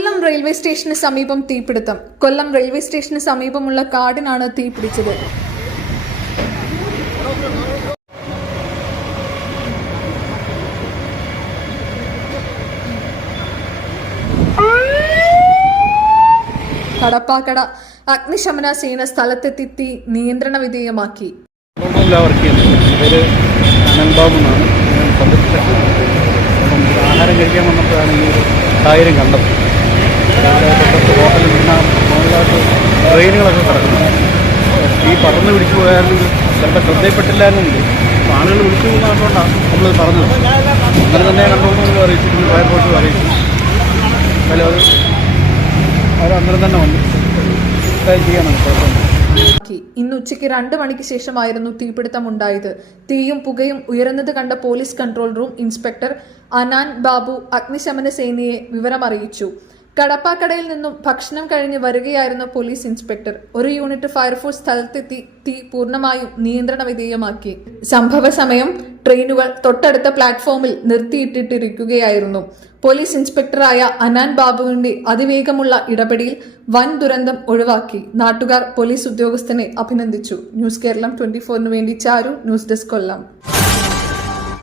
കൊല്ലം railway സ്റ്റേഷന് സമീപം തീപിടുത്തം. കൊല്ലം railway സ്റ്റേഷന് സമീപമുള്ള കാടിനാണ് തീപിടിച്ചത്. കടപ്പാക്കട അഗ്നിശമന സേന സ്ഥലത്തെത്തി തീ നിയന്ത്രണ വിധേയമാക്കി. ആഹാരം കഴിക്കാൻ വന്നപ്പോഴാണ് ഈ സാഹചര്യം കണ്ടത്. ഹോട്ടലിൽ നിന്ന് മുകളിലോട്ട് ട്രെയിനുകളൊക്കെ കിടക്കുന്നത്. ഈ പറന്ന് പിടിച്ചു പോയാലും ചിലപ്പോൾ ശ്രദ്ധയിൽപ്പെട്ടില്ലായിരുന്നെങ്കിൽ ആളുകൾ വിളിച്ചു പോകുന്നതുകൊണ്ടാണ് നമ്മൾ പറഞ്ഞത്. അങ്ങനെ തന്നെ കണ്ടുപോകുന്നത് അറിയിച്ചു, ഫയർഫോഴ്സ് അറിയിച്ചു. അതിൽ അവർ അന്നേരം തന്നെ വന്നു ചെയ്യാനാണ് കുഴപ്പമില്ല. ഇന്ന് ഉച്ചയ്ക്ക് 2 മണിക്ക് ശേഷമായിരുന്നു തീപിടുത്തമുണ്ടായത്. തീയും പുകയും ഉയരുന്നത് കണ്ട police control room inspector Anan Babu അഗ്നിശമന സേനയെ വിവരമറിയിച്ചു. കടപ്പാക്കടയിൽ നിന്നും ഭക്ഷണം കഴിഞ്ഞ് വരികയായിരുന്ന പോലീസ് ഇൻസ്പെക്ടർ ഒരു യൂണിറ്റ് ഫയർഫോഴ്സ് സ്ഥലത്തെത്തി തീ പൂർണ്ണമായും നിയന്ത്രണ വിധേയമാക്കി. സംഭവ സമയം ട്രെയിനുകൾ തൊട്ടടുത്ത പ്ലാറ്റ്ഫോമിൽ നിർത്തിയിട്ടിരിക്കുകയായിരുന്നു. പോലീസ് ഇൻസ്പെക്ടറായ അനാൻ ബാബുവിന്റെ അതിവേഗമുള്ള ഇടപെടലിൽ വൻ ദുരന്തം ഒഴിവാക്കി. നാട്ടുകാർ പോലീസ് ഉദ്യോഗസ്ഥനെ അഭിനന്ദിച്ചു. ന്യൂസ് കേരളം 24 വേണ്ടി ചാരു, ന്യൂസ് ഡെസ്ക് കൊല്ലം.